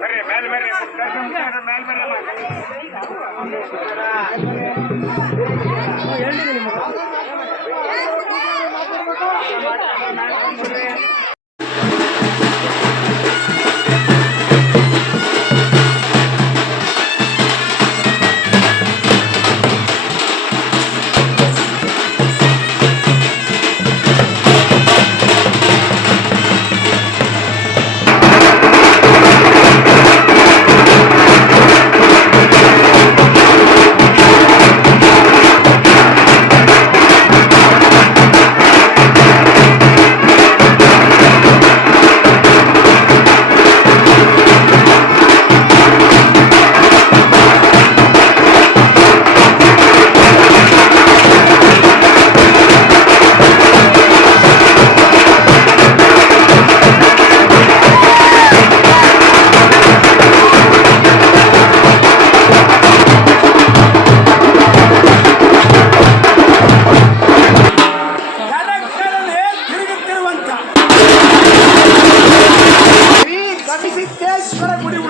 ಬರ್ರಿ ಮೇಲೆ ಮೇಲೆ ಮೇಲೆ ಮೇಲೆ Magnificente para Murilo.